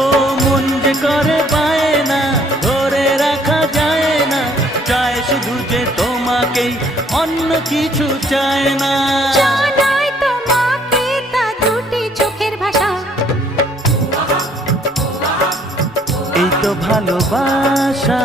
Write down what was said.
ও মন যে করে পায় না, ধরে রাখা যায় না, চায় শুধু যে তোমাকেই, অন্য কিছু চায় না। জানাই তোমাকে তা দুটি চোখের ভাষা, এই তো ভালোবাসা।